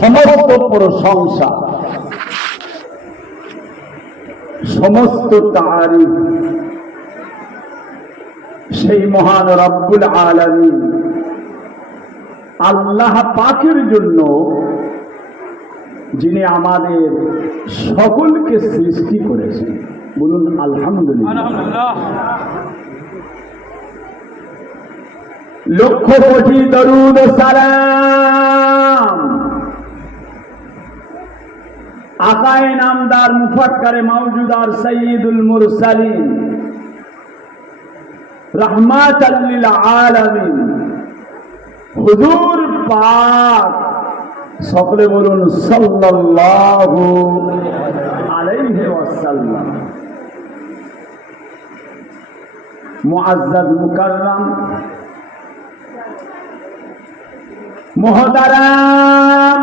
সমস্ত প্রশংসা সমস্ত তারিফ সেই মহান রব্বুল আলমী আল্লাহ পাকের জন্য, যিনি আমাদের সকলকে সৃষ্টি করেছেন। বলুন আলহামদুলিল্লাহ। লক্ষ কোটি দরুদ সালাম। আকায় নামদার মুফাক্কারে মাওজুদার সঈদুল মুরসালিন। রহমাত আলামিন। হুজুর পাক। সকলে বলুন, সাল্লাল্লাহু আলাইহি ওয়াসাল্লাম। মুআজ্জাজ মুকাররম মহতারাম।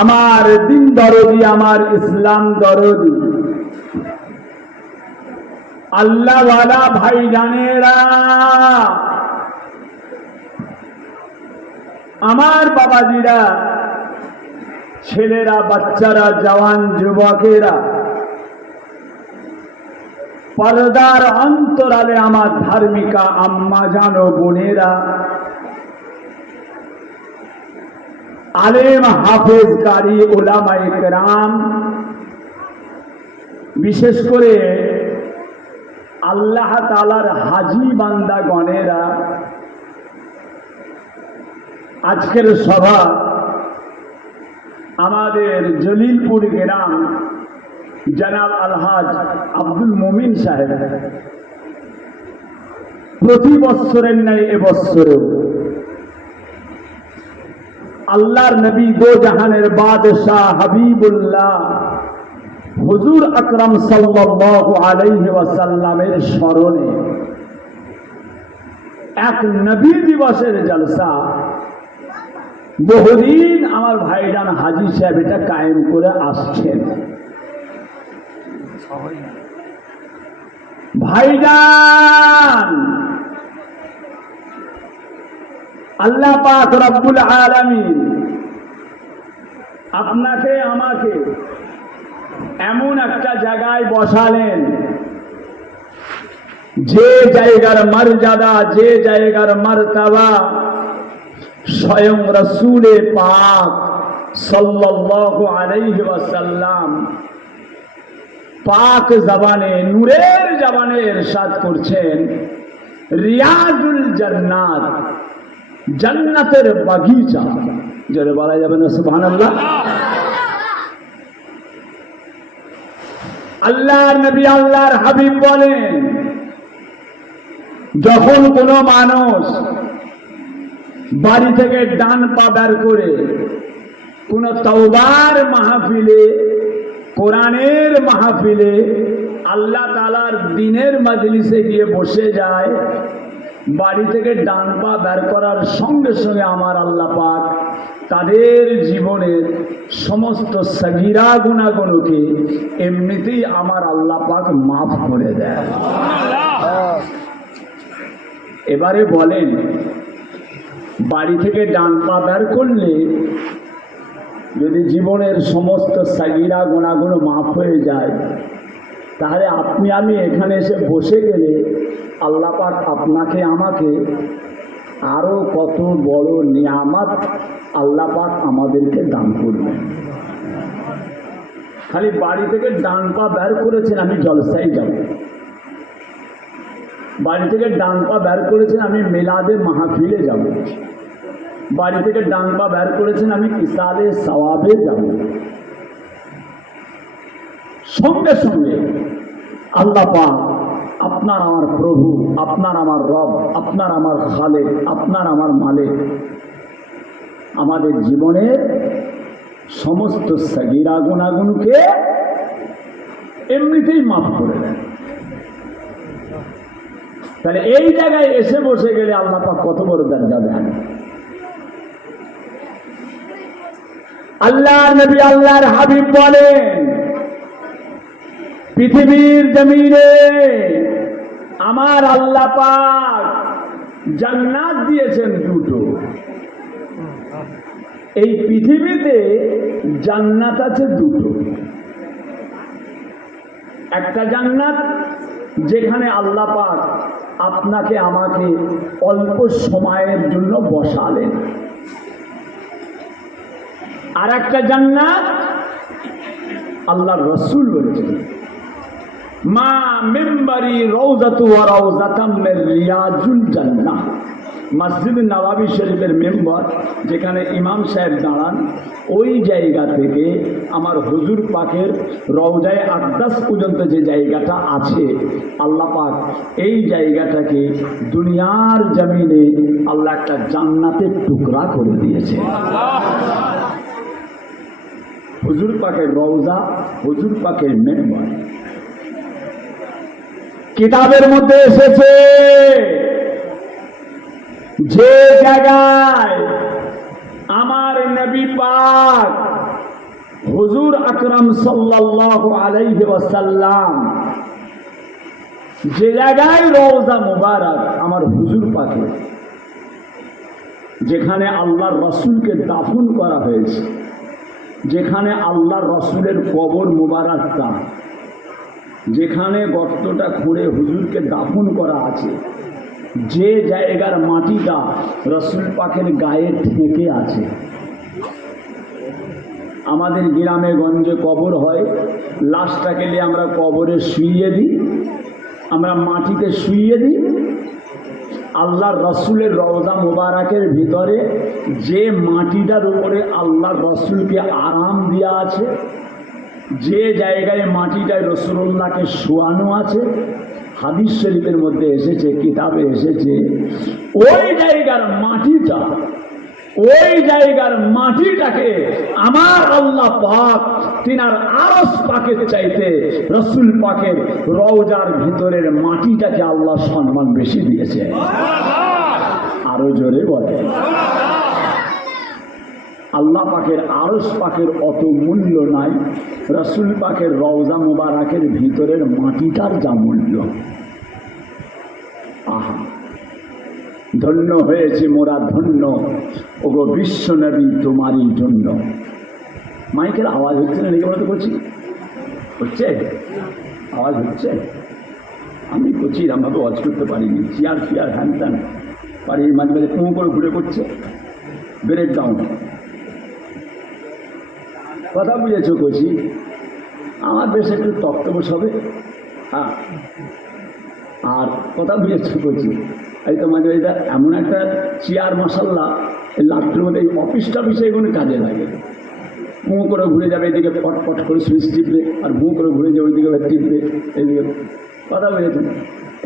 আমার দিন দরদি, আমার ইসলাম দরদি। আল্লাহওয়ালা ভাই জানেরা। আমার বাবাজিরা, ছেলেরা, বাচ্চারা, জওয়ান যুবকেরা, পর্দার অন্তরালে আমার ধার্মিকা আম্মা জানো বোনেরা আলেম হাফেজ কারি ওলামাই কেরাম, বিশেষ করে আল্লাহ তালার হাজি বান্দা গণেরা আজকের সভা আমাদের জলিলপুর গ্রাম জনাব আলহাজ আব্দুল মমিন সাহেব। প্রতি বৎসরের ন্যায় এবৎসরেও আল্লাহর নবী দো জাহানের বাদশাহ হাবিবুল্লাহ। হুজুর আকরাম সাল্লাল্লাহু আলাইহি ওয়াসাল্লামের স্মরণে এক নবী দিবসের জলসা বহুদিন আমার ভাইজান হাজি সাহেব এটা কায়েম করে আসছেন। ভাইজান! আল্লাহ পাক রব্বুল আলামিন আপনাকে, আমাকে এমন একটা জায়গায় বসালেন, যে জায়গার মর্যাদা, যে জায়গার মর্তবা স্বয়ং রসুলে পাক সাল্লাল্লাহু আলাইহি ওয়াসাল্লাম পাক জবানে, নূরের জবানে ইরশাদ করছেন, রিয়াজুল জান্নাত। জান্নাতের বাগিচা। জোরে বলা যাবে না, সুবহানাল্লাহ? আল্লাহর নবী আল্লাহর হাবিব বলেন, যখন কোনো মানুষ বাড়ি থেকে ডান পা করে কোন তওবার মাহফিলে, কোরআনের মাহফিলে আল্লাহ তালার দিনের মজলিসে গিয়ে বসে যায় বাড়ি থেকে ডান পা বের করার সঙ্গে সঙ্গে আমার আল্লাহ পাক তাদের জীবনের সমস্ত সগিরা গুণাগুণকে এমনিতেই আমার আল্লাহ পাক মাফ করে দেয় এবারে বলেন, বাড়ি থেকে ডান পা বের করলে যদি জীবনের সমস্ত সাগিরা গোনাগুলো মাফ হয়ে যায়, তাহলে আপনি আমি এখানে এসে বসে গেলে আল্লাহ পাক আপনাকে, আমাকে আরও কত বড় নিয়ামত আল্লাহ পাক আমাদেরকে দান করবেন। খালি বাড়ি থেকে ডান পা বের করেছেন, আমি জলসাই যাব। বাড়ি থেকে ডান পা বের করেছেন, আমি মেলাদে মাহফিলে যাব। বাড়ি থেকে ডান পা বের করেছেন, আমি ইসালে সওয়াবে যাব। সঙ্গে সঙ্গে আল্লাহ পাক আপনার আমার প্রভু, আপনার আমার রব, আপনার আমার খালেক, আপনার আমার মালিক। আমাদের জীবনের সমস্ত সগিরা গুণাগুণকে এমনিতেই মাফ করে দেন। তাহলে এই জায়গায় এসে বসে গেলে আল্লাহ পাক কত বড় দরজা দেন? আল্লাহ নবী আল্লাহর হাবিব বলেন পৃথিবীর জমিনে আমার আল্লাহ পাক জান্নাত দিয়েছেন দুটো। এই পৃথিবীতে জান্নাত আছে দুটো। একটা জান্নাত যেখানে আল্লাহ পাক আপনাকে, আমাকে অল্প সময়ের জন্য বসালেন। আর একটা জান্নাত আল্লাহর রসুল বলছেন। মা মসজিদ নওয়াবি শরীফের মেম্বার, যেখানে ইমাম সাহেব দাঁড়ান, ওই জায়গা থেকে আমার হুজুর পাকের রওজায় আকদাস পর্যন্ত যে জায়গাটা আছে, আল্লাহ পাক এই জায়গাটাকে দুনিয়ার জমিনে আল্লাহ একটা জান্নাতের টুকরা করে দিয়েছে। হুজুর পাকের রওজা, হুজুর পাকের মেম্বার। কিতাবের মধ্যে এসেছে। যে জায়গায় আমার নবী পাক হুজুর আকরাম সাল্লাল্লাহু আলাইহি ওয়াসাল্লাম যে জায়গায় রওজা মুবারক আমার হুজুর পাকে, যেখানে আল্লাহর রসুলকে দাফন করা হয়েছে, যেখানে আল্লাহর রসুলের কবর মুবারকটা যেখানে গর্তটা খুঁড়ে হুজুরকে দাফন করা আছে, যে জায়গার মাটিটা রসুল পাকের গায়ে ঠেকে আছে। আমাদের গ্রামে গঞ্জে কবর হয় লাশটা গেলে আমরা কবরে শুইয়ে দিই, আমরা মাটিতে শুইয়ে দিই। আল্লাহর রসুলের রওজা মোবারকের ভিতরে যে মাটিটার উপরে আল্লাহর রসুলকে আরাম দেওয়া আছে যে জায়গায় মাটিটায় রসুল্লাহকে শোয়ানো আছে হাদিস শরীফের মধ্যে এসেছে কিতাবে এসেছে ওই জায়গার মাটিটা ওই জায়গার মাটিটাকে আমার আল্লাহ পাক তিনার আরস পাকের চাইতে রসুল পাকের রওজার ভিতরের মাটিটাকে আল্লাহ সম্মান বেশি দিয়েছে। আরও জোরে বলে আল্লাহ পাখের আরস পাখের অত মূল্য নাই, রসুল পাখের রওজা মুবারাকের ভিতরের মাটিটার যা মূল্য। আহা, ধন্য হয়েছে মোরা ধন্য, ওগো বিশ্ব নবী তোমারই জন্য। মাইকের আওয়াজ হচ্ছে না তো করছি হচ্ছে? আওয়াজ হচ্ছে? আমি করছি এরমভাবে ওয়াজ করতে পারিনি। চেয়ার ফিয়ার হ্যান ত্যান। বাড়ির মাঝে মাঝে পুঁ করে ঘুরে করছে ব্রেক ডাউন কথা বুঝেছ কচি? আমার বেশ একটু তক্ত বসাবে হ্যাঁ। আর কথা বুঝেছ কচি? এই তো মাঝে এটা এমন একটা চেয়ার মশাল্লা, এই লাট্টুর মধ্যে এই অফিস টফিসে এগুলো কাজে লাগে। মুঁ করে ঘুরে যাবে, এদিকে পট পট করে সুইচ টিপবে, আর মুঁ করে ঘুরে যাবে, ওইদিকে টিপবে এইদিকে কথা বুঝেছেন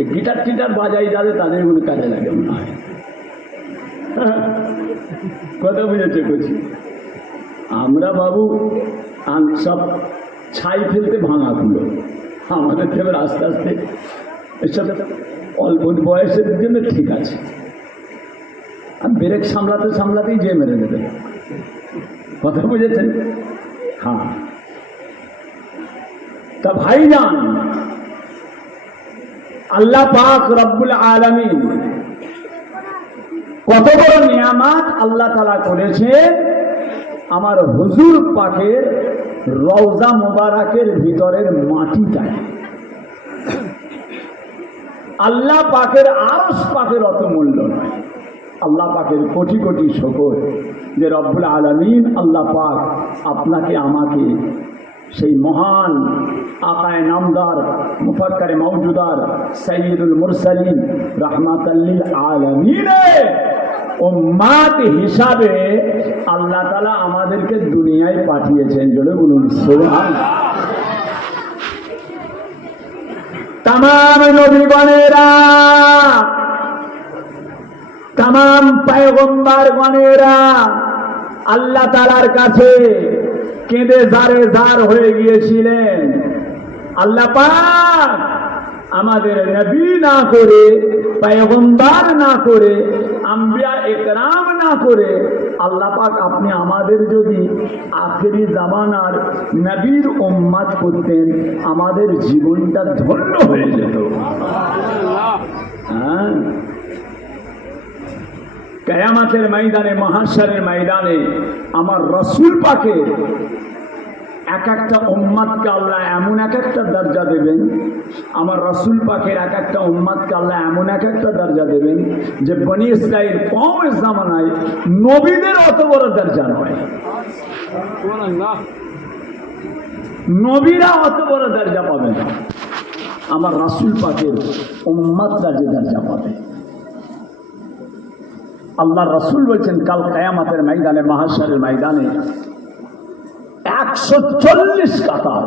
এই গিটার টিটার বাজাই যাবে, তাদের এগুলো কাজে লাগে মনে হয়। কথা বুঝেছে কচি? আমরা বাবু সব ছাই ফেলতে ভাঙা ভাঙাগুলো আমাদের থেকে আস্তে আস্তে এসব অল্প বয়সের জন্য ঠিক আছে। আর ব্রেক সামলাতে সামলাতেই যে মেরে দেবে কথা বুঝেছেন? হ্যাঁ। তা ভাইজান, আল্লাহ পাক রব্বুল আলমিন কত বড় নিয়ামাত আল্লাহ তালা করেছেন? আমার হুজুর পাকের রওজা মোবারকের ভিতরের মাটিটায় আল্লাহ পাকের আরস পাকের অত মূল্য নয়। আল্লাহ পাকের কোটি কোটি শকর যে রব্বুল আলমিন আল্লাহ পাক আপনাকে, আমাকে সেই মহান আকায় নামদার, মুফাক্কারে মৌজুদার সৈয়দুল মুরসালিন রহমাতাল্লিল আলমিনে উম্মাত হিসাবে আল্লাহ তালা আমাদেরকে দুনিয়ায় পাঠিয়েছেন জলে বলুন সুবহান তাম নবীগণেরা তাম পায়গম্বার গণেরা আল্লাহ তালার কাছে কেঁদে জারে জার হয়ে গিয়েছিলেন। আল্লাহ আমাদের নবী না করে, পায়গম্বার না করে, আম্বিয়া একরাম না করে, আল্লাহ পাক আপনি আমাদের যদি আখেরি জামানার নবীর উম্মাদ করতেন, আমাদের জীবনটা ধন্য হয়ে যেত। হ্যাঁ? কেয়ামাতের ময়দানে, মহাশারের ময়দানে আমার রসুল পাকে এক একটা উম্মাদকে আল্লাহ এমন এক একটা দরজা দেবেন, আমার রসুল পাকের এক একটা উম্মাদকে আল্লাহ এমন এক একটা দরজা দেবেন যে বনি ইসরাইল কমের জামানায় নবীদের অত বড় দরজা নয়। নবীরা অত বড় দরজা পাবে না। আমার রাসুল পাকের উম্মাদরা যে দরজা পাবে। আল্লাহ রসুল বলছেন, কাল কায়ামাতের ময়দানে, মহাশারের ময়দানে একশো চল্লিশ কাতার।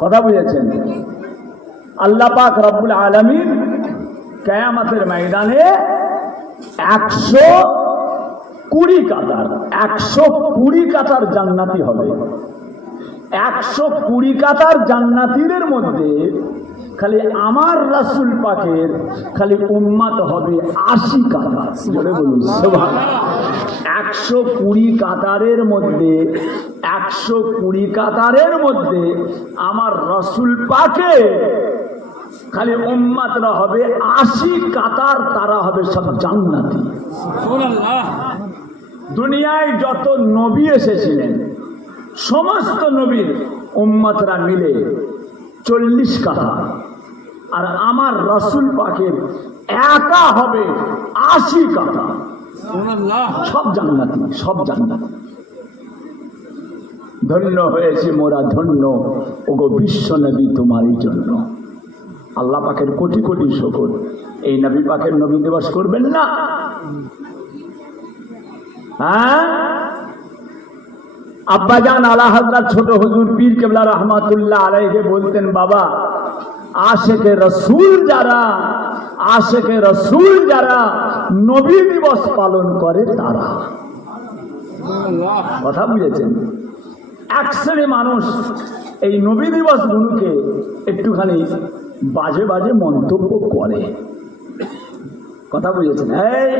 কথা বুঝেছেন? আল্লাহ পাক রব্বুল আলমিন কেয়ামাতের ময়দানে একশো কুড়ি কাতার, একশো কুড়ি কাতার জান্নাতি হবে। একশো কুড়ি কাতার জান্নাতিদের মধ্যে খালি আমার রাসুল পাকের খালি উম্মাত হবে আশি কাতার। বলুন একশো কুড়ি কাতারের মধ্যে একশো কুড়ি কাতারের মধ্যে আমার রসুল পাকে খালি উম্মাতরা হবে আশি কাতার তারা হবে সব জান্নাতি। দুনিয়ায় যত নবী এসেছিলেন সমস্ত নবীর উম্মতরা মিলে চল্লিশ কাতার আর আমার রসুল পাকের একা হবে আশি কাতার সব জান্নাতি সব জান্নাতি। ধন্য হয়েছে মোরা ধন্য। ওগো বিশ্ব নবী তোমারই জন্য। আল্লাহ পাকের কোটি কোটি শকর। এই নবী পাকের নবী দিবস করবেন না? হ্যাঁ? আব্বাজান আলা হাজরাত ছোট হুজুর পীর কেবলা রহমাতুল্লাহ আলাইকে বলতেন বাবা আশেকে রসুল যারা আশেকে রসুল যারা নবী দিবস পালন করে তারা। কথা বুঝেছেন? এক শ্রেণি মানুষ এই নবী দিবসগুলোকে একটুখানি বাজে বাজে মন্তব্য করে। কথা বুঝেছেন? এই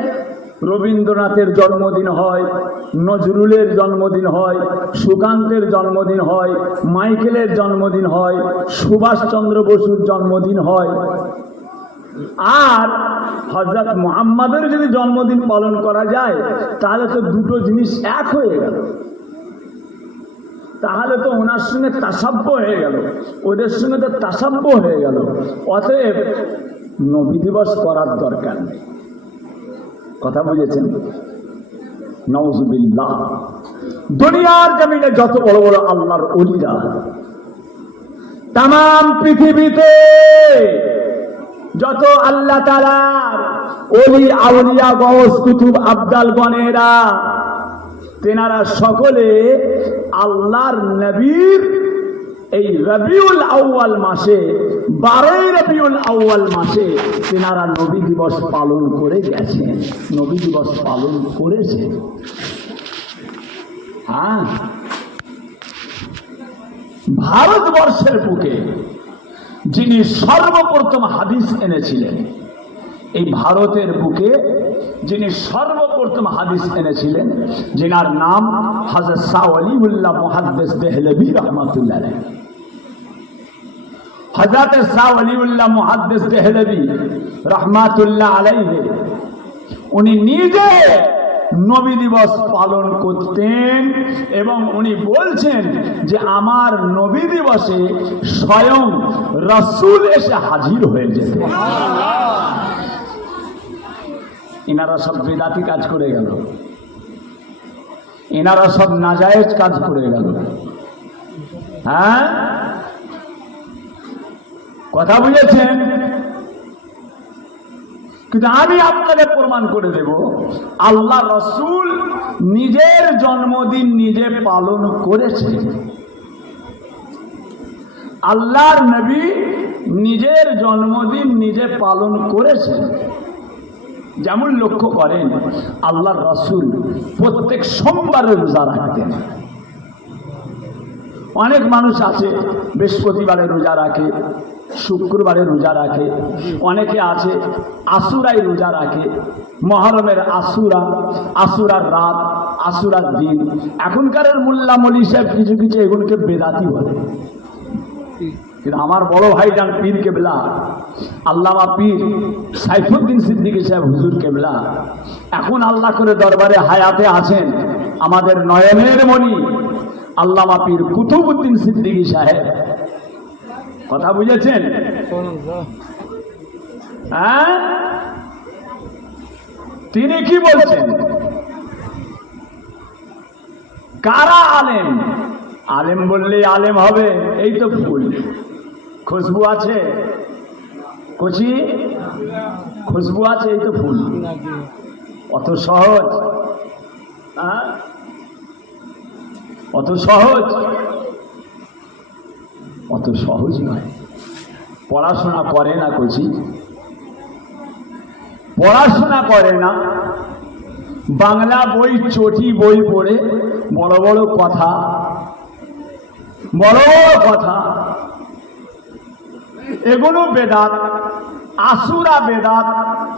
রবীন্দ্রনাথের জন্মদিন হয়, নজরুলের জন্মদিন হয়, সুকান্তের জন্মদিন হয়, মাইকেলের জন্মদিন হয়, সুভাষচন্দ্র বসুর জন্মদিন হয়। আর হজরত মোহাম্মদের যদি জন্মদিন পালন করা যায়, তাহলে তো দুটো জিনিস এক হয়ে গেল। তাহলে তো ওনার সঙ্গে তাসাব্য হয়ে গেল। ওদের সঙ্গে তো তাসাব্য হয়ে গেল। অতএব নবী দিবস করার দরকার নেই। কথা বুঝেছেন? নওজুবিল্লাহ দুনিয়ার জমিনে যত বড় বড় আল্লাহর অলিরা তাম পৃথিবীতে যত আল্লাহ তালার অলি আউলিয়া গস কুতুব আবদাল গনেরা তেনারা সকলে আল্লাহর নবীর এই রবিউল আউয়াল মাসে, বারোই রবিউল আউয়াল মাসে তেনারা নবী দিবস পালন করে গেছেন। নবী দিবস পালন করেছে। হ্যাঁ। ভারতবর্ষের বুকে যিনি সর্বপ্রথম হাদিস এনেছিলেন, এই ভারতের বুকে যিনি সর্বপ্রথম হাদিস এনেছিলেন, যেনার নাম হাজর শাহ আলিউল্লাহ মুহাদ্দিস দেহলবি রহমাতুল্লাহ। হজরত শাহ আলিউল্লাহ মুহাদ্দিস দেহলবি রহমাতুল্লাহ আলাইহি, উনি নিজে নবী দিবস পালন করতেন এবং উনি বলছেন যে আমার নবী দিবসে স্বয়ং রসুল এসে হাজির হয়ে যেত। এনারা সব বেদাতি কাজ করে গেল। এনারা সব নাজায়েজ কাজ করে গেল। হ্যাঁ? কথা বুঝেছেন? কিন্তু আমি আপনাকে প্রমাণ করে দেব। আল্লাহ রসুল নিজের জন্মদিন নিজে পালন করেছে আল্লাহর নবী নিজের জন্মদিন নিজে পালন করেছে যেমন লক্ষ্য করেন, আল্লাহর রসুল প্রত্যেক সোমবারে রোজা রাখতেন। অনেক মানুষ আছে, বৃহস্পতিবারে রোজা রাখে শুক্রবারে রোজা রাখে, অনেকে আছে আসুরাই রোজা রাখে, মহরমের আসুরা আসুরার রাত আসুরার দিন। এখনকারের মোল্লা মলি সাহেব কিছু কিছু এগুলোকে বেদাতি বলে। কিন্তু আমার বড় ভাই যান পীর কেবলা, আল্লামা পীর সাইফুদ্দিন সিদ্দিকী সাহেব হুজুর কেবলা, এখন আল্লাহ করে দরবারে হায়াতে আছেন আমাদের নয়নের মণি, আল্লামা পীর কুতুবুদ্দিন সিদ্দিকী সাহেব। কথা বুঝেছেন? হ্যাঁ? তিনি কি বলছেন? কারা আলেম? আলেম বললে আলেম হবে এই তো ফুল খুশবু আছে? কচি? খুশবু আছে এই তো ফুল অত সহজ? হ্যাঁ? অত সহজ? অত সহজ নয়। পড়াশোনা করে না কচি। পড়াশোনা করে না। বাংলা বই, চটি বই পড়ে বড় বড় কথা। বড় বড় কথা। এগুলো বেদাত, আসুরা বেদাত,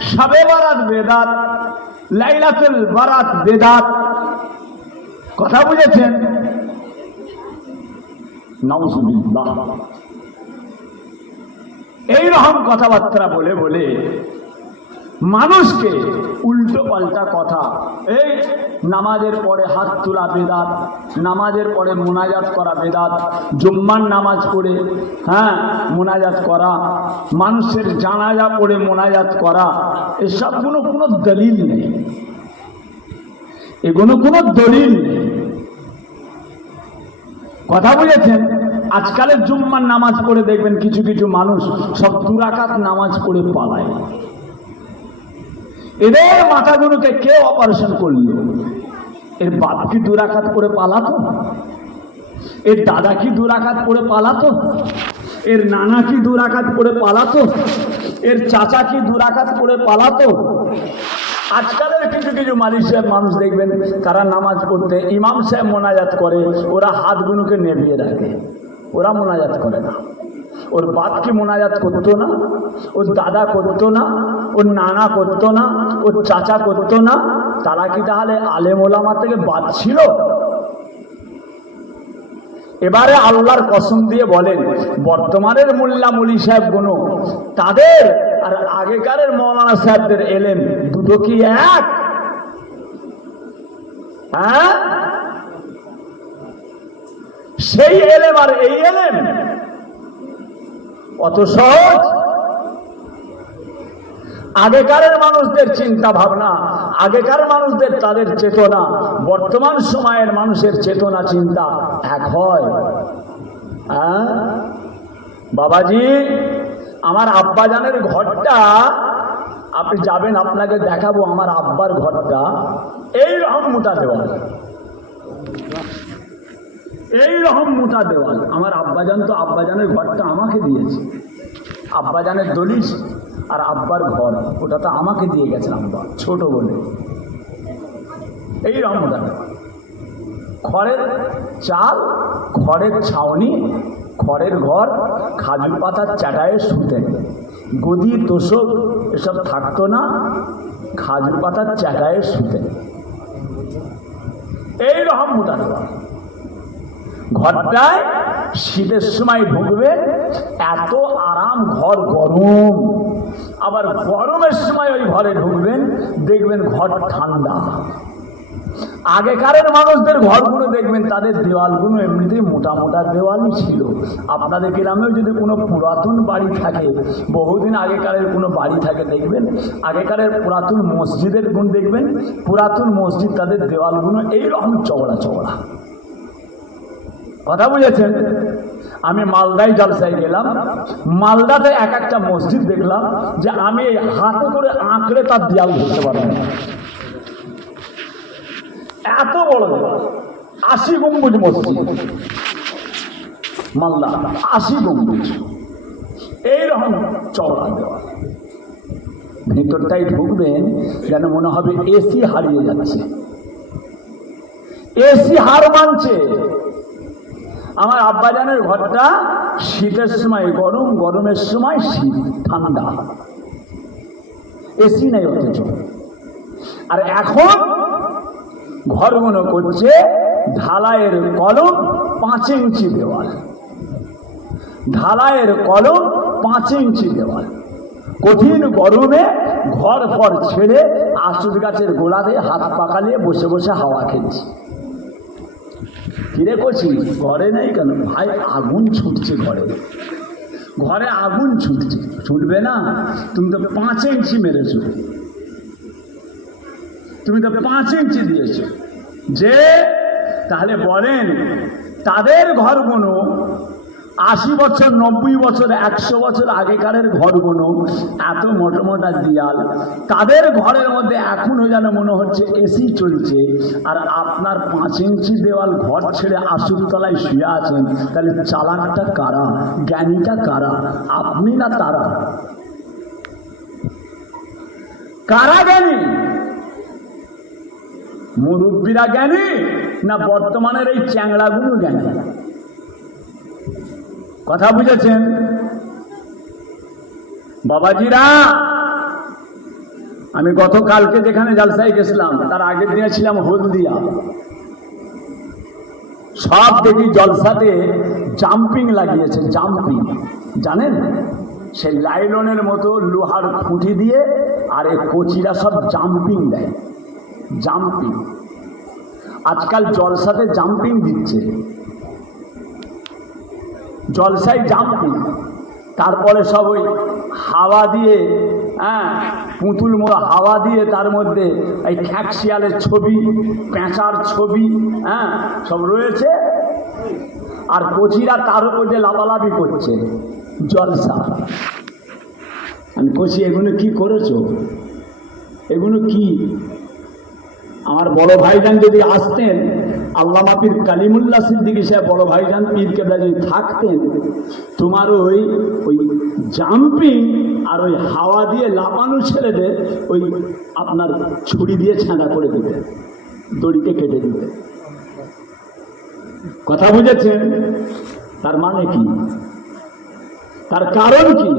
সাবে বারাত বেদাত, লাইলাতুল বারাত বেদাত। কথা বুঝেছেন? এই রকম কথাবার্তা বলে বলে মানুষকে উল্টো পাল্টা কথা, এই নামাজের পরে হাত তোলা বেদাত, নামাজের পরে মোনাজাত করা বেদাত, জুম্মার নামাজ পড়ে হ্যাঁ মোনাজাত করা, মানুষের জানাজা পড়ে মোনাজাত করা, এসব কোনো কোনো দলিল নেই। এগুলো কোনো দলিল নেই। কথা বুঝেছেন আজকালের জুম্মার নামাজ পড়ে দেখবেন কিছু কিছু মানুষ সব দুরাকাত নামাজ পড়ে পালায়। এদের মাথাগুলোকে কে অপারেশন করল? এর বাপ কি দুরাকাত করে পালাতো? এর দাদা কি দুরাকাত করে পালাতো? এর নানা কি দুরাকাত করে পালাতো? এর চাচা কি দুরাকাত করে পালাতো? আজকালের কিছু কিছু মালিক সাহেব, মানুষ দেখবেন, তারা নামাজ পড়তে ইমাম সাহেব মোনাজাত করে, ওরা হাতগুলোকে নেভিয়ে রাখে। ওরা মোনাজাত করে না। ওর বাপ কি মোনাজাত করতো না, ওর দাদা করতো না, ওর নানা করতো না, ওর চাচা করতো না। তারা কি তাহলে আলেম ওলামা থেকে বাদ ছিল? এবারে আল্লাহর কসম দিয়ে বলেন, বর্তমানের মোল্লা মলি সাহেব গুণ তাদের আর আগেকারের মৌলানা সাহেবদের এলেন দুটো কি এক? হ্যাঁ? সেই এলেম আর এই এলেম অত সহজ? আগেকারের মানুষদের চিন্তা ভাবনা, আগেকার মানুষদের তাদের চেতনা, বর্তমান সময়ের মানুষের চেতনা চিন্তা এক হয়। হ্যাঁ? বাবাজি আমার আব্বাজানের ঘরটা, আপনি যাবেন, আপনাকে দেখাবো আমার আব্বার ঘরটা। এই রকম মোটা দেওয়াল। এই রকম মোটা দেওয়াল। আমার আব্বাজান তো আব্বাজানের ঘরটা আমাকে দিয়েছে। আব্বাজানের দলিল আর আব্বার ঘর, ওটা তো আমাকে দিয়ে গেছেন আব্বা, ছোট বলে। এই রকম মোটা দেওয়াল। খড়ের চাল খড়ের ছাউনি খড়ের ঘর খাজুর পাতার চাটায়ে শুতেন। গদি, তোষক, এসব থাকতো না খাজুর পাতার চাটায়ে শুতেন। এই রকম মোটা দেওয়াল ঘরটায় শীতের সময় ঢুকবে, এত আরাম, ঘর গরম। আবার গরমের সময় ওই ঘরে ঢুকবেন, দেখবেন ঘর ঠান্ডা। আগেকারের মানুষদের ঘরগুলো দেখবেন, তাদের দেওয়ালগুলো এমনিতেই মোটা মোটা দেওয়ালই ছিল। আপনাদের গ্রামেও যদি কোনো পুরাতন বাড়ি থাকে, বহুদিন আগেকারের কোনো বাড়ি থাকে, দেখবেন, আগেকারের পুরাতন মসজিদের গুণ দেখবেন, পুরাতন মসজিদ তাদের দেওয়ালগুলো এইরকম চওড়া চওড়া। কথা বুঝেছেন? আমি মালদায় জলসায় গেলাম, মালদাতে এক একটা মসজিদ দেখলাম যে আমি হাতে করে আঁকড়ে তার দেয়াল ধরতে পারব না। এত বড় আশি গম্বুজ মসজিদ। মালদা, আশি গম্বুজ। এইরকম চওড়া দেওয়াল ভিতরটাই ঢুকবেন, যেন মনে হবে এসি হারিয়ে যাচ্ছে। এসি হার মানছে। আমার আব্বাজানের ঘরটা শীতের সময়, গরম, গরমের সময় শীত, ঠান্ডা। এসি নেই অথচ। আর এখন ঘরগুলো করছে, ঢালাইয়ের কলম পাঁচ ইঞ্চি দেওয়াল। ঢালাইয়ের কলম পাঁচ ইঞ্চি দেওয়াল। কঠিন গরমে ঘর ফর ছেড়ে আশুর গাছের গোড়াতে হাত পাকালিয়ে বসে বসে হাওয়া খেলছি। কিরে করছি ঘরে নেই কেন? ভাই, আগুন ছুটছে ঘরে। ঘরে আগুন ছুটছে। ছুটবে না? তুমি তো পাঁচ ইঞ্চি মেরেছো। তুমি তো পাঁচ ইঞ্চি দিয়েছ। যে, তাহলে বলেন, তাদের ঘরগুলো আশি বছর, নব্বই বছর, একশো বছর আগেকারের ঘরগুলো এত মোটা মোটা দিয়াল। তাদের ঘরের মধ্যে এখনও যেন মনে হচ্ছে এসি চলছে, আর আপনার পাঁচ ইঞ্চি দেওয়াল ঘর ছেড়ে আসুর তলায় শুয়ে আছেন, তাহলে চালাকটা কারা, জ্ঞানীটা কারা, আপনি না তারা? কারা জ্ঞানী? মুরব্বীরা জ্ঞানী না বর্তমানের এই চ্যাংড়াগুলো জ্ঞানী? কথা বুঝেছেন? বাবাজিরা, আমি গতকালকে যেখানে জালসায় গেছিলাম, তার আগের দিনে ছিলাম হলদিয়া। সব দেখি জলসাতে জাম্পিং লাগিয়েছে, জাম্পিং। জানেন? সেই লাইলনের মতো লোহার খুঁটি দিয়ে আর এই কচিরা সব জাম্পিং দেয়। জাম্পিং। আজকাল জলসাতে জাম্পিং দিচ্ছে। জলসায় জাম্পিং। তারপরে সব ওই হাওয়া দিয়ে হ্যাঁ পুতুল মোড়া হাওয়া দিয়ে তার মধ্যে এই খ্যাক শিয়ালের ছবি, পেঁচার ছবি হ্যাঁ সব রয়েছে। আর কচিরা তার উপর যে লাফালাফি করছে, জলসা। আমি কচি, এগুলো কি করেছ? এগুলো কি? আমার বড় ভাইজান যদি আসতেন, আল্লামা পীর কালিমুল্লাহ সিদ্দিকী সাহেব বড় ভাইজান পীর কেবলা যদি থাকতেন, তোমার ওই ওই জাম্পিং আর ওই হাওয়া দিয়ে লাপানো ছেলেদের ওই আপনার ছুরি দিয়ে ছাঁদা করে দিতে দড়িতে কেটে দিতে কথা বুঝেছেন? তার মানে কি? তার কারণ কি?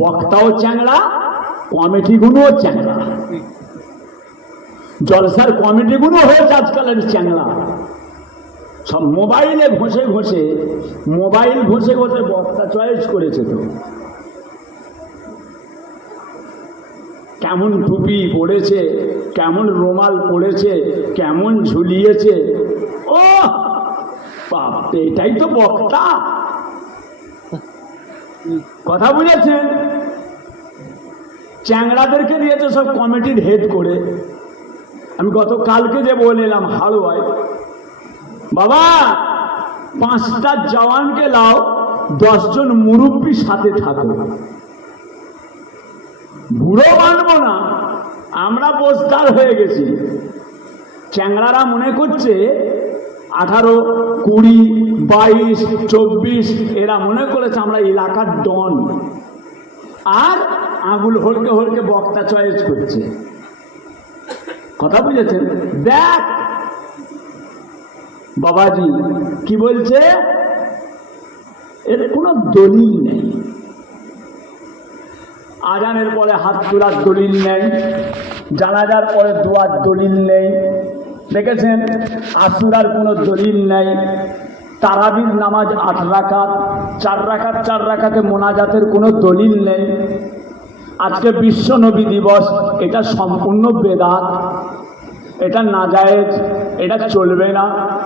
বক্তাও চ্যাংড়া, কমিটিগুলোও চ্যাংড়া। জলসার কমিটিগুলো হয়েছে আজকালের চ্যাংলা সব মোবাইলে ঘষে ঘষে, মোবাইল ঘষে ঘষে বক্তা চয়েস করেছে তো। কেমন টুপি পড়েছে, কেমন রোমাল পড়েছে, কেমন ঝুলিয়েছে। ও এটাই তো বক্তা। কথা বুঝেছেন? চ্যাংড়াদেরকে দিয়েছে সব কমিটির হেড করে। আমি গত কালকে যে বলে এলাম হাড়ুয়ায় বাবা, পাঁচটা জওয়ানকে লাও, দশজন মুরব্বী সাথে থাকো। বুড়ো মানবো না, আমরা বোস্তার হয়ে গেছি। চ্যাংড়ারা মনে করছে, আঠারো, কুড়ি, বাইশ, চব্বিশ, এরা মনে করেছে আমরা এলাকার ডন। আর আঙুল হলকে হলকে বক্তা চয়েস করছে। কথা বুঝেছেন? দেখ! বাবাজি, কি বলছে? এর কোনো দলিল নেই। আজানের পরে হাত তোলার দলিল নেই। জানাজার পরে দোয়ার দলিল নেই। দেখেছেন? আসুরার কোনো দলিল নেই। তারাবির নামাজ আট রাকাত, চার রাকাত, চার রাকাতে মোনাজাতের কোনো দলিল নেই। আজকে বিশ্ব নবী দিবস, এটা সম্পূর্ণ বেদাত। এটা নাজায়েজ, এটা চলবে না।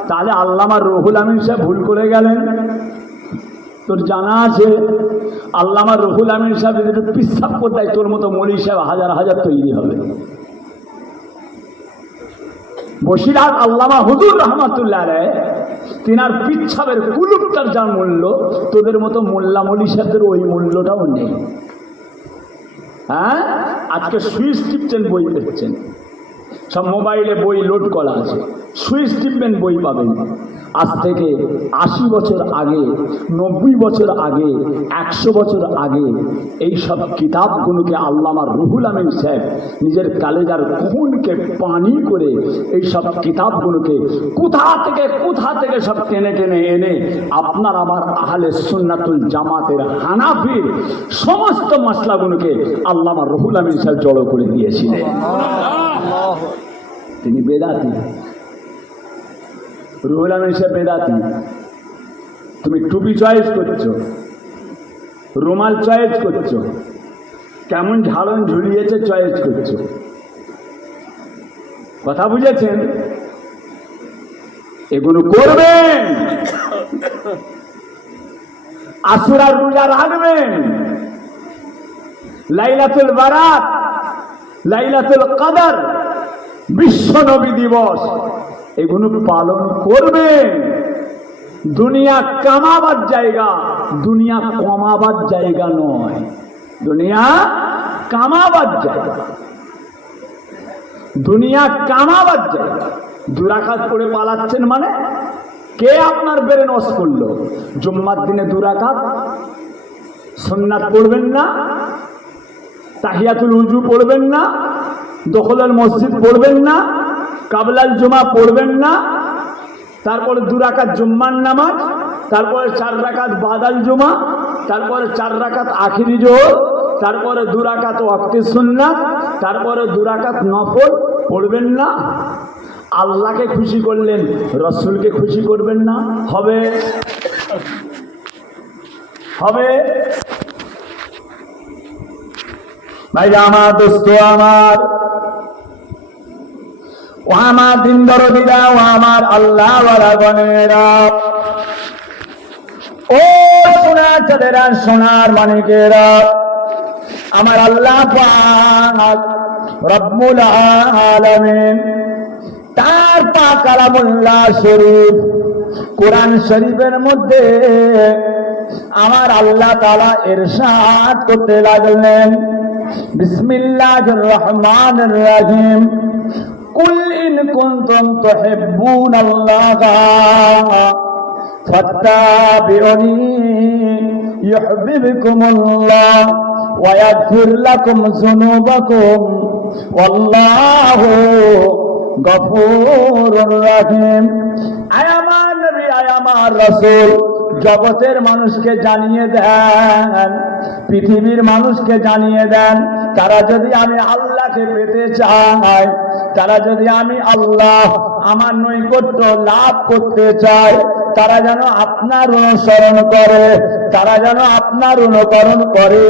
তাহলে আল্লামা রহুল আমিন সাহেব ভুল করে গেলেন। তোর জানা আছে, আল্লামা রহুল আমিন সাহেব যদি পিসাব করতে তোর মতো মলি সাহেব হাজার হাজার তৈরি হবে। বসিরহাট আল্লামা হুজুর রহমাতুল্লাহ রায় তিনার পিচ্ছাবের কুলুপটার যার মূল্য, তোদের মতো মোল্লা মলি সাহেবদের ওই মূল্যটাও নেই। হ্যাঁ? আজকে সুইচ টিপছেন বই পেচ্ছেন সব মোবাইলে বই লোড করা আছে। সুইচ টিপবেন, বই পাবেন। আজ থেকে আশি বছর আগে, নব্বই বছর আগে, একশো বছর আগে এই সব কিতাবগুলোকে আল্লামার রুহুল আমিন সাহেব নিজের কালেজার খুনকে পানি করে এই সব কিতাবগুলোকে কোথা থেকে কোথা থেকে সব টেনে টেনে এনে আপনার আমার আহলে সুন্নাতুল জামাতের হানাফির সমস্ত মশলাগুলোকে আল্লামা রুহুল আমিন সাহেব জড়ো করে দিয়েছিলেন। তিনি বেদাতি। রুহুল আমিন সাহেব বেদাতি। তুমি টুপি চয়েস করছ, রুমাল চয়েস করছ, কেমন ঝাড়ন ঝুলিয়েছে চয়েস করছ। কথা বুঝেছেন? এগুলো করবেন। আসুরার রোজা রাখবেন। লাইলাতুল বারাত লাইলাতুল কদর বিশ্ব নবী দিবস। এগুলো পালন করবেন দুনিয়া কামাবার জায়গা, দুনিয়া কমাবার জায়গা নয়। দুনিয়া কামাবার জায়গা। দুনিয়া কামাবার জায়গা। দুরাকাত করে পালাচ্ছেন মানে? কে আপনার বেরেন অস করল? জুম্মার দিনে দুরাকাত? সন্ন্যাত পড়বেন না? তাহিয়াতুল উজু পড়বেন না, দখলাল মসজিদ পড়বেন না, কাবলাল জুমা পড়বেন না, তারপরে দু রাকাত জুম্মার নামাজ, তারপরে চার রাকাত বাদাল জুমা, তারপরে চার রাকাত আখিরি জোহর, তারপরে দু রাকাত ওয়াক্তি সুন্নাত, তারপরে দু রাকাত নফল পড়বেন না। আল্লাহকে খুশি করলেন, রসুলকে খুশি করবেন না। হবে? হবে? ভাই আমার দোস্ত আমার। ও আমার দিন দরদিরা ও আমার আল্লাহ গণেরা। ও সোনা চাঁদেরা সোনার মানিকেরা। আমার আল্লাহ রব্বুল আলামিন তার পাক কালামুল্লাহ শরীফ কোরআন শরীফের মধ্যে আমার আল্লাহ তাআলা ইরশাদ করতে লাগলেন। বিসমিল্লাহির রহমানির রহিম কুল ইন কুনতুম তুহিব্বুনাল্লাহ فاتبعوني يحببكم الله ويغفر لكم ذنوبكم والله গফুর রহিম আয় আমার নবী আয় আমার রসুল জগতের মানুষকে জানিয়ে দেন, পৃথিবীর মানুষকে জানিয়ে দেন, তারা যদি আমি আল্লাহকে পেতে চাই, তারা যদি আমি আল্লাহ আমার নৈকট্য লাভ করতে চায় তারা যেন আপনার অনুসরণ করে, তারা যেন আপনার অনুকরণ করে।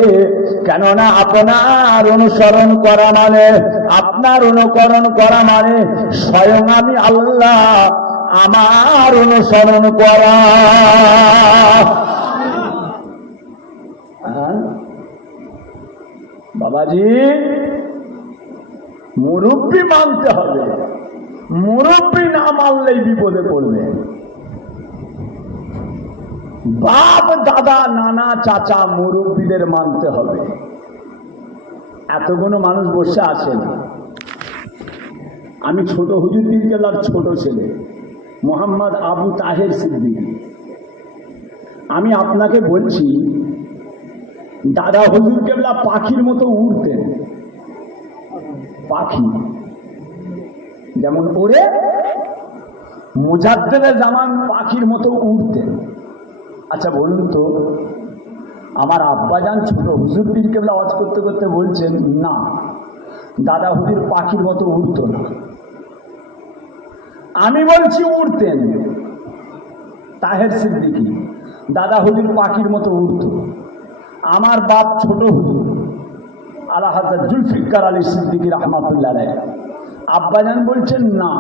কেননা আপনার অনুসরণ করা মানে আপনার অনুকরণ করা মানে স্বয়ং আমি আল্লাহ আমার অনুসরণ করা? বাবাজি, মুরব্বী মানতে হবে। মুরব্বী না মানলেই বিপদে পড়বে বাপ, দাদা, নানা, চাচা, মুরব্বীদের মানতে হবে। এতগুলো মানুষ বসে আছেন। আমি ছোট হুজুর পীর কেবলার ছোট ছেলে। মোহাম্মদ আবু তাহের সিদ্দিক। আমি আপনাকে বলছি, দাদা হুজুর কেবলা পাখির মতো উড়তেন। পাখি। যেমন ওড়ে মুজাদ্দেদের জামান পাখির মতো উড়তেন। আচ্ছা বলুন তো, আমার আব্বাজান ছোট হুজুর পীর কেবলা আওয়াজ করতে করতে বলছেন, না, দাদা হুজুর পাখির মতো উড়তো না। আমি বলছি, উড়তেন। তাহের সিদ্দিকি, দাদা হুজুর পাখির মতো উড়ত। আমার বাপ ছোট হুজুর, আলা হাজার জুলফিকার আলী সিদ্দিকি রহমাতুল্লাহ রায় আব্বাজান বলছেন, না,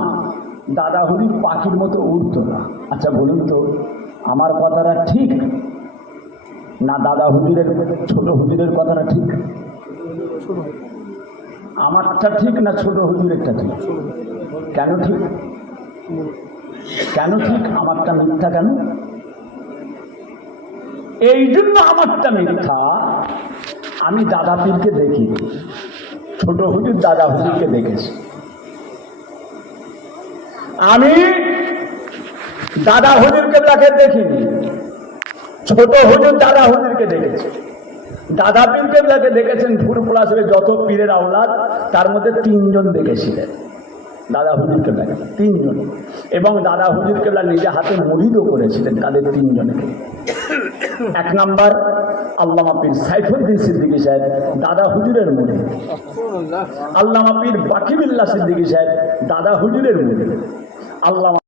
দাদা হুজুর পাখির মতো উড়ত না। আচ্ছা বলুন তো, আমার কথাটা ঠিক? না, দাদা হুজুরের, ছোট হুজুরের কথাটা ঠিক? আমারটা ঠিক না ছোট হুজুরেরটা ঠিক? কেন ঠিক? কেন ঠিক? আমারটা মিথ্যা কেন? এই জন্য আমারটা মিথ্যা। আমি দাদা পীরকে দেখি। ছোট হুজুর দাদা হুজুরকে দেখেছি। আমি দাদা হুজুর কেবলাকে দেখিনি। ছোট হুজুর দাদা হুজুরকে দেখেছি। দাদা পীর কেবলাকে দেখেছেন ফুরপুরা হিসেবে যত পীরের আওলাদ, তার মধ্যে তিনজন দেখেছিলেন। দাদা হুজুর কেবলা তিনজন। এবং দাদা হুজুর কেবলা নিজে হাতে মরিদও করেছিলেন তাদের তিনজনকে। এক নাম্বার আল্লামা পীর সাইফুদ্দিন সিদ্দিকী সাহেব দাদা হুজুরের মনে আল্লামা পীর বাকিবিল্লা সিদ্দিকী সাহেব দাদা হুজুরের মনে আল্লামা